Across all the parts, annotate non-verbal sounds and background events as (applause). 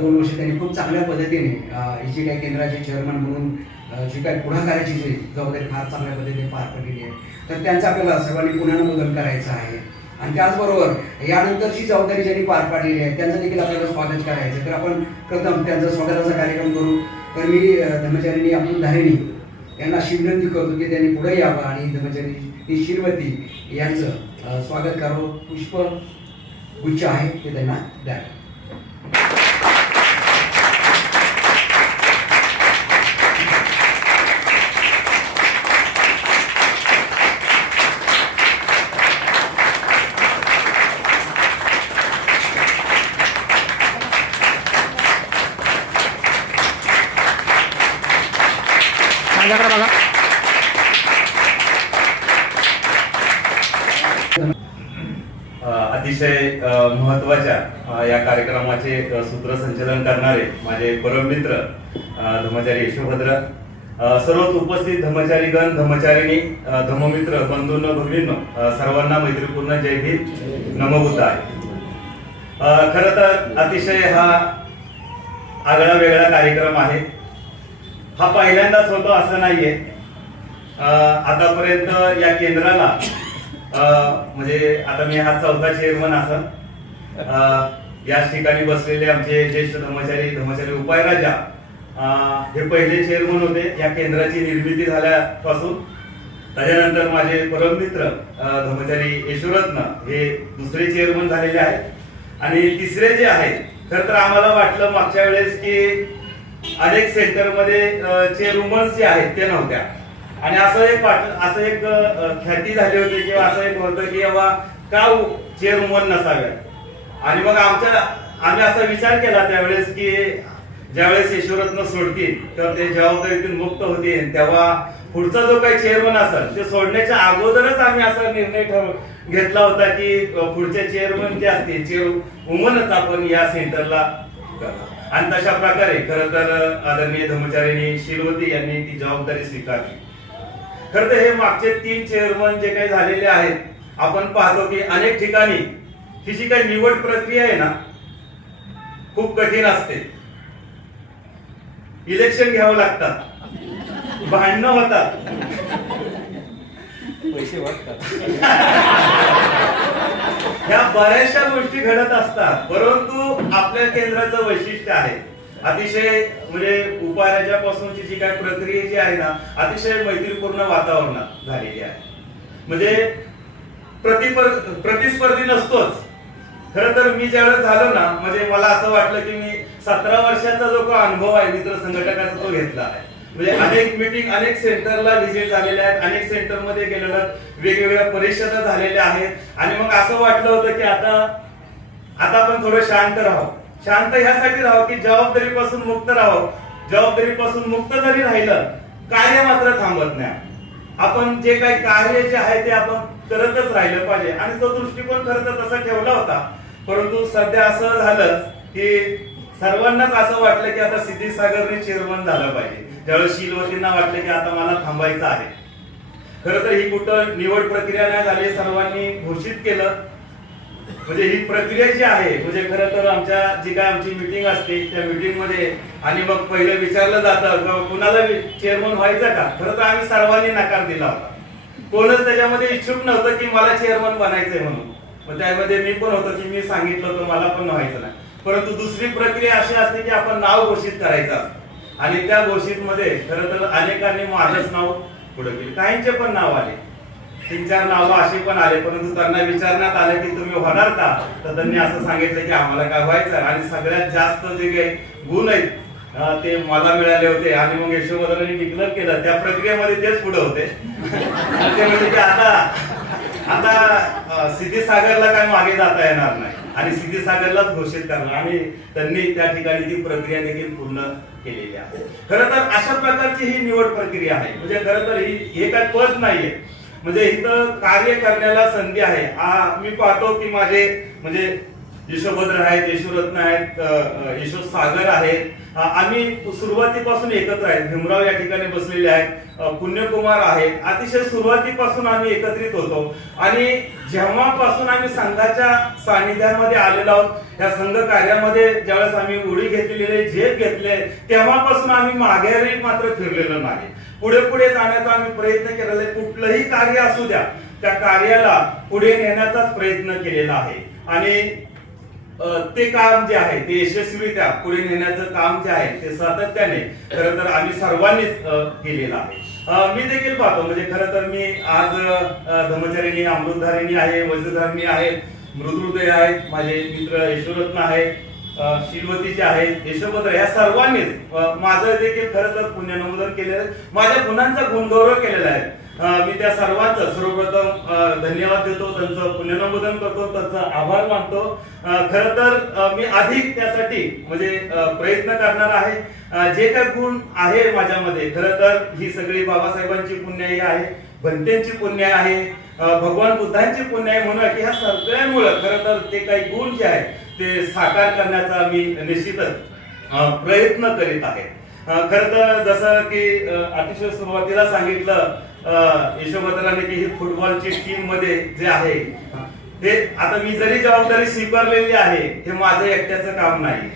दोन वर्ष त्यांनी खूप चांगल्या पद्धतीने अ, ही जी काही केंद्राचे चेअरमन म्हणून जी काही पुढाकाराची जी जबाबदारी फार चांगल्या पद्धतीने पार पडलेली आहे. तर त्यांचं आपल्याला सर्वांनी पुनर्नुमोदन करायचं आहे. आणि त्याचबरोबर यानंतरची जबाबदारी ज्यांनी पार पाडलेली आहे त्यांचं देखील आपल्याला स्वागत करायचं तर आपण प्रथम त्यांचा स्वागताचा कार्यक्रम करू. तर मी धर्मचारिणी आपण धारिणी यांना अशी विनंती करतो की त्यांनी पुढे यावं आणि धर्मचारी श्रीमती यांचं स्वागत करावं. पुष्प गुच्छ आहे ते त्यांना द्यावं माझ्याकडे बघा. अतिशय महत्त्वाच्या या कार्यक्रमाचे सूत्रसंचलन करणारे माझे परममित्र मित्र धर्मचारी यशोभद्र. सर्वच उपस्थित धर्मचारीगण धमचारिणी धममित्र धर्ममित्र बंधूंनो भगिनींनो सर्वांना मैत्रीपूर्ण जय हिंद नमोबुद्ध आहे. खरं तर अतिशय हा आगळा वेगळा कार्यक्रम आहे. हा पहिल्यांदाच होतो असं नाहीये. आतापर्यंत या केंद्राला म्हणजे आता मी हा चौथा चेअरमन असं याच ठिकाणी बसलेले आमचे ज्येष्ठ धर्मचारी धर्मचारी उपायराजा हे पहिले चेअरमन होते. या केंद्राची निर्मिती झाल्यापासून त्याच्यानंतर माझे परममित्र धर्मचारी यशोरत्न हे दुसरे चेअरमन झालेले आहेत. आणि तिसरे जे आहेत खर तर आम्हाला वाटलं मागच्या वेळेस की अनेक सेंटरमध्ये चेअरवुमन्स जे आहेत ते नव्हत्या. आणि असं एक वाटलं असं एक ख्याती झाली होती किंवा असं एक होतं की बाबा का चेअरवुमन नसाव्यात? आणि मग आमच्या आम्ही असा विचार केला त्यावेळेस की ज्यावेळेस यशोरत्न सोडतील तर ते जबाबदारीतून मुक्त होतील. तेव्हा पुढचा जो काही चेअरमन असेल ते सोडण्याच्या अगोदरच आम्ही असा निर्णय ठरव घेतला होता की पुढचे चेअरमन जे असतील चेअर वुमनच आपण या सेंटरला करणार. आणि तशा प्रकारे खरं तर आदरणीय धर्मचारिणी शिलवती यांनी ती जबाबदारी स्वीकारली. खरं तर हे मागचे तीन चेअरमन जे काही झालेले आहेत आपण पाहतो की अनेक ठिकाणी ही जी काही निवड प्रक्रिया आहे ना खूप कठीण असते. इलेक्शन घ्यावं लागतात. भांडणं होतात. पैसे वाटतात. (laughs) ह्या बऱ्याचशा गोष्टी घडत असतात परंतु आपल्या केंद्राचं वैशिष्ट्य आहे. अतिशय म्हणजे उपायाच्यापासूनची जी काही प्रक्रिया जी आहे ना अतिशय मैत्रीपूर्ण वातावरणात झालेली आहे. म्हणजे प्रतिपर प्रतिस्पर्धी नसतोच. खर तर मी ज्यावेळेस झालो ना म्हणजे मला असं वाटलं की मी सतरा वर्षाचा जो अनुभव आहे मित्र संघटकाचा तो घेतला आहे. म्हणजे अनेक मीटिंग अनेक सेंटरला व्हिजिट झालेल्या आहेत अनेक सेंटरमध्ये गेलेल्या वेगवेगळ्या परिषदा झालेल्या आहेत. आणि मग असं वाटलं होतं की आता आता आपण थोडं शांत राहू. शांत ह्यासाठी राहू की जबाबदारीपासून मुक्त राहू. जबाबदारीपासून मुक्त जरी राहिलं कार्य मात्र थांबत नाही. आपण जे काही कार्य जे आहे ते आपण करतच राहिलं पाहिजे. आणि तो दृष्टिकोन खरं तर तसा ठेवला होता. परंतु सध्या असं झालं की सर्वांनाच असं वाटलं की आता सिद्धी सागरने चेअरमन झालं पाहिजे. ज्यावेळेस शिलवतींना वाटलं की आता मला थांबायचं आहे. खरं तर ही कुठं निवड प्रक्रिया नाही झाली सर्वांनी घोषित केलं. म्हणजे ही प्रक्रिया जी आहे म्हणजे खरं तर आमच्या जी काय आमची मिटिंग असते त्या मिटिंगमध्ये आणि मग पहिले विचारलं जातं किंवा कुणाला चेअरमन व्हायचं का? खरं तर आम्ही सर्वांनी नकार दिला होता. कोणच त्याच्यामध्ये इच्छुक नव्हतं की मला चेअरमन बनायचंय म्हणून. मग त्यामध्ये मी पण होतो की मी सांगितलं तर मला पण व्हायचं नाही. परंतु दुसरी प्रक्रिया अशी असते की आपण नाव घोषित करायचं असतं. आणि त्या घोषित मध्ये खरं तर अनेकांनी माझंच नाव पुढे केलं. काहींचे पण नाव आले. तीन चार नावं अशी पण आले परंतु त्यांना विचारण्यात आलं की तुम्ही होणार का तर त्यांनी असं सांगितलं की आम्हाला काय व्हायचं? आणि सगळ्यात जास्त जे काही गुण आहेत ते मला मिळाले होते. आणि मग यशोबद्रांनी डिक्लेअर केलं. त्या प्रक्रियेमध्ये तेच पुढे होते. ते म्हणजे की आता आता सिद्धीसागरला सागरला काय मागे जाता येणार नाही. आणि सिद्धीसागरलाच घोषित करणार. आणि त्यांनी त्या ठिकाणी ती प्रक्रिया देखील पूर्ण केलेली आहे. खरं तर अशा प्रकारची ही निवड प्रक्रिया आहे. म्हणजे खरं तर ही हे काय पद नाहीये. म्हणजे इथं कार्य करण्याला संधी आहे. मी पाहतो की माझे म्हणजे यशोभद्र आहेत यशोरत्न आहेत यशो सागर आहेत. आम्ही सुरुवातीपासून एकत्र आहेत. भीमराव या ठिकाणी बसलेले आहेत. पुण्यकुमार आहेत. अतिशय सुरुवातीपासून आम्ही एकत्रित होतो. आणि जेव्हापासून आम्ही संघाच्या सानिध्यामध्ये आलेलो आहोत या संघ कार्यामध्ये ज्यावेळेस आम्ही उडी घेतलेली आहे, झेप घेतले तेव्हापासून आम्ही माघारी मात्र फिरलेलो नाही. पुढे पुढे जाण्याचा आम्ही प्रयत्न केलेला आहे. कुठलंही कार्य असू द्या त्या कार्याला पुढे नेण्याचाच प्रयत्न केलेला आहे. आणि ते काम जे आहे ते यशस्वीरित्या पुढे नेण्याचं काम जे आहे ते सातत्याने खरं तर आम्ही सर्वांनीच केलेलं आहे. मी देखील पाहतो म्हणजे खरं तर मी आज धर्मचारिणी अमृतधारिणी आहे वज्रधारिणी आहे मृदृदय आहेत माझे मित्र यशोरत्न आहेत अ, शिलवतीचे आहेत यशोभद्र या सर्वांनीच माझं देखील खरं तर पुण्यनमोदन केलेलं आहे. माझ्या गुणांचा गुणगौरव केलेला आहे. मी त्या सर्वांचं सर्वप्रथम धन्यवाद देतो. त्यांचं पुण्यनमोदन करतो. त्यांचा आभार मानतो. खर तर मी अधिक त्यासाठी म्हणजे प्रयत्न करणार आहे. जे काही गुण आहे माझ्यामध्ये खर तर ही सगळी बाबासाहेबांची पुण्याई आहे भंतेंची पुण्य आहे भगवान बुद्धांची पुण्य आहे म्हणून की ह्या सगळ्यामुळं खरं तर ते काही गुण जे आहेत ते साकार करण्याचा मी निश्चितच प्रयत्न करीत आहे. खर खरं तर जसं की अतिशय सुरुवातीला सांगितलं यशोभद्राने की ही फुटबॉलची टीममध्ये जे आहे हे. आता मी जरी जबाबदारी स्वीकारलेली आहे हे माझं एकट्याचं काम नाही.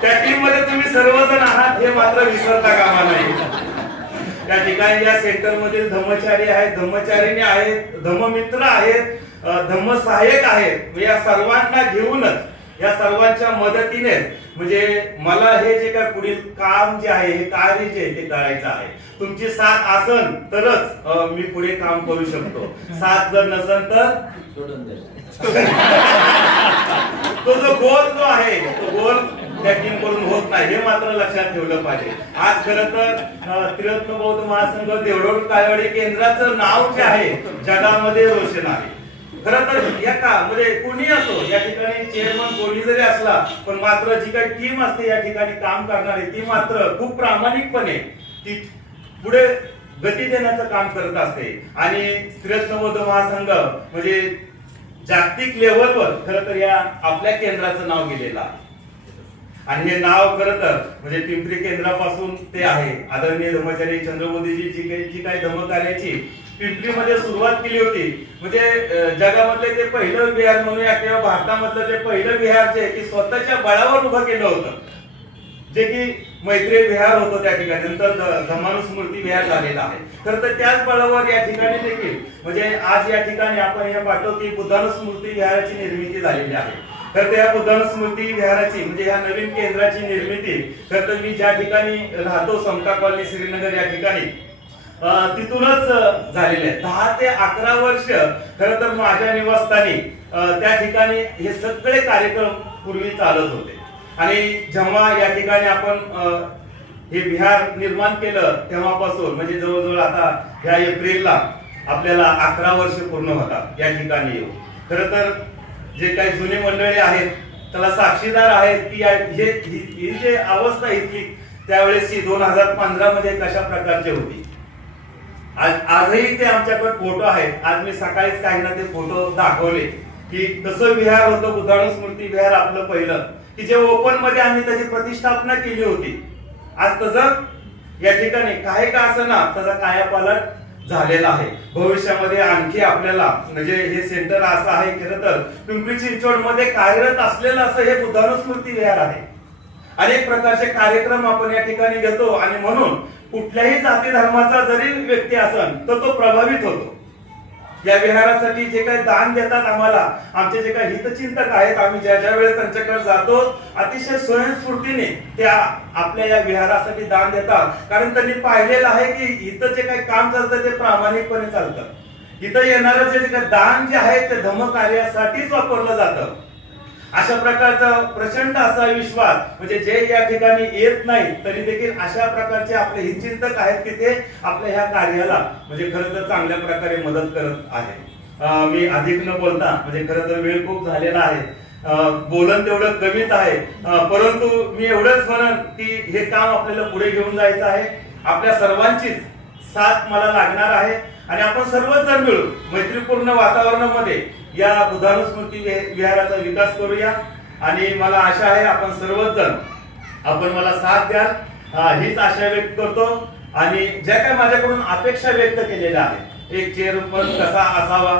त्या टीममध्ये तुम्ही सर्वजण आहात हे मात्र विसरता कामा नाही. त्या ठिकाणी या सेंटर मधील धर्मचारी आहेत धर्मचारिणी आहेत धर्ममित्र आहेत अ, धम्मसहाय्यक आहेत. या सर्वांना घेऊनच या सर्वांच्या मदतीने म्हणजे मला हे जे काय पुढील काम जे आहे हे कार्य जे आहे ते करायचं आहे. तुमची साथ असन तरच मी पुढे काम करू शकतो. साथ जर नसन तर? तो जो गोल जो आहे तो गोल त्या टीमकडून होत नाही हे मात्र लक्षात ठेवलं पाहिजे. आज खरं तर त्रिरत्न बौद्ध महासंघ देवडोड काळवाडी केंद्राचं नाव जे आहे जगामध्ये रोशन आहे. खरं तर या का म्हणजे कोणी असो या ठिकाणी चेअरमन कोणी जरी असला पण मात्र जी काही टीम असते या ठिकाणी काम करणारी ती मात्र खूप प्रामाणिकपणे ती पुढे गती देण्याचं काम करत असते. आणि त्रिरत्न महासंघ म्हणजे जागतिक लेवलवर खरं तर या आपल्या केंद्राचं नाव गेलेलं आहे. आणि हे नाव खरं तर म्हणजे पिंपरी केंद्रापासून ते आहे. आदरणीय धर्मचारी चंद्रमोदीजी जी काही जी काही धर्मकार्याची पिंपरीमध्ये सुरुवात केली होती. म्हणजे जगामधले ते पहिलं विहार म्हणूया किंवा भारतामधलं ते पहिलं बिहार जे की स्वतःच्या बळावर उभं केलं होतं. जे की मैत्री विहार होतं त्या ठिकाणी. नंतर धमानुस्मृती विहार झालेला आहे. खरं तर त्याच बळावर या ठिकाणी देखील म्हणजे आज या ठिकाणी आपण हे पाहतो की बुद्धानुस्मृती विहाराची निर्मिती झालेली आहे. तर त्या बुद्धानुस्मृती विहाराची म्हणजे या नवीन केंद्राची निर्मिती तर मी ज्या ठिकाणी राहतो समता कॉलनी श्रीनगर या ठिकाणी तिथूनच झालेले आहे दहा ते अकरा वर्ष खरं तर माझ्या निवासस्थानी त्या ठिकाणी हे सगळे कार्यक्रम पूर्वी चालत होते. आणि जेव्हा या ठिकाणी आपण हे विहार निर्माण केलं तेव्हापासून म्हणजे जवळजवळ आता ह्या एप्रिलला आपल्याला अकरा वर्ष पूर्ण होतात या ठिकाणी येऊ खरं तर जे काही जुने मंडळी आहेत त्याला साक्षीदार आहेत की हे ही जे अवस्था इथली त्यावेळेसची दोन हजार पंधरा मध्ये कशा प्रकारची होती? आज आजही ते आमच्याकडे फोटो आहेत. आज मी सकाळीच काही ना ते फोटो दाखवले की कसं विहार होतं बुधाणू स्मृती विहार आपलं पहिलं की जे ओपनमध्ये आम्ही त्याची प्रतिष्ठापना केली होती. आज तसं या ठिकाणी काही का असं ना त्याचा कायापालट झालेला आहे. भविष्यामध्ये आणखी आपल्याला म्हणजे हे सेंटर असं आहे खरं तर पिंपरी चिंचवडमध्ये कार्यरत असलेलं असं हे बुधाणू स्मृती विहार आहे. अनेक प्रकारचे कार्यक्रम आपण या ठिकाणी घेतो आणि म्हणून कुठल्याही जाती धर्माचा जरी व्यक्ती असन तर तो प्रभावित होतो. या विहारासाठी जे काही दान देतात आम्हाला आमचे जे काही हितचिंतक आहेत आम्ही ज्या ज्या वेळेस त्यांच्याकडे जातो अतिशय स्वयंस्फूर्तीने त्या आपल्या या विहारासाठी दान देतात. कारण त्यांनी पाहिलेलं आहे की इथं जे काही काम चालतं ते प्रामाणिकपणे चालतं. इथं येणारं जे काही दान जे आहे ते धम्म कार्यासाठीच वापरलं जातं. अशा प्रकारचा प्रचंड असा विश्वास म्हणजे जे या ठिकाणी येत नाही तरी देखील अशा प्रकारचे आपले हितचिंतक आहेत की ते आपल्या ह्या कार्याला म्हणजे खरं तर चांगल्या प्रकारे मदत करत आहे. मी अधिक न बोलता म्हणजे खरं तर वेळ खूप झालेला आहे. बोलन तेवढं कमीच आहे. परंतु मी एवढंच म्हणन की हे काम आपल्याला पुढे घेऊन जायचं आहे. आपल्या सर्वांचीच साथ मला लागणार आहे. आणि आपण सर्वच जण मिळून मैत्रीपूर्ण वातावरणामध्ये या बुधानुस्मृती स्मृती विहाराचा विकास करूया. आणि मला आशा आहे आपण सर्वच जण आपण मला साथ द्याल. हीच आशा व्यक्त करतो. आणि ज्या काही माझ्याकडून अपेक्षा व्यक्त केलेल्या आहेत एक चेअरमन कसा असावा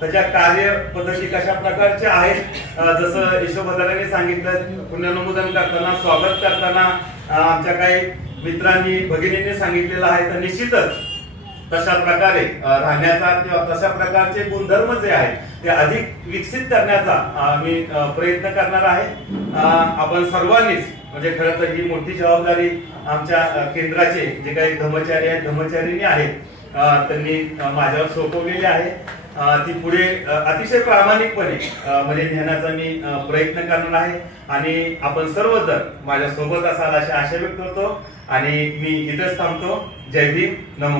त्याच्या कार्य पद्धती कशा प्रकारच्या आहेत जसं यशोबदारांनी सांगितलं पुनर्नुमोदन करताना स्वागत करताना आमच्या काही मित्रांनी भगिनींनी सांगितलेलं आहे तर निश्चितच तशा प्रकारे राहण्याचा किंवा तशा प्रकारचे गुणधर्म जे आहेत ते अधिक विकसित करण्याचा मी प्रयत्न करणार आहे. आपण सर्वांनीच म्हणजे खरं तर ही मोठी जबाबदारी आमच्या केंद्राचे जे काही धमचारी आहेत धर्मचारिणी आहेत त्यांनी माझ्यावर सोपवलेली आहे. ती पुढे अतिशय प्रामाणिकपणे म्हणजे नेण्याचा मी प्रयत्न करणार आहे. आणि आपण सर्वजण माझ्या सोबत असाल अशी आशा व्यक्त करतो. आणि मी इथंच थांबतो. जय भीम. नमो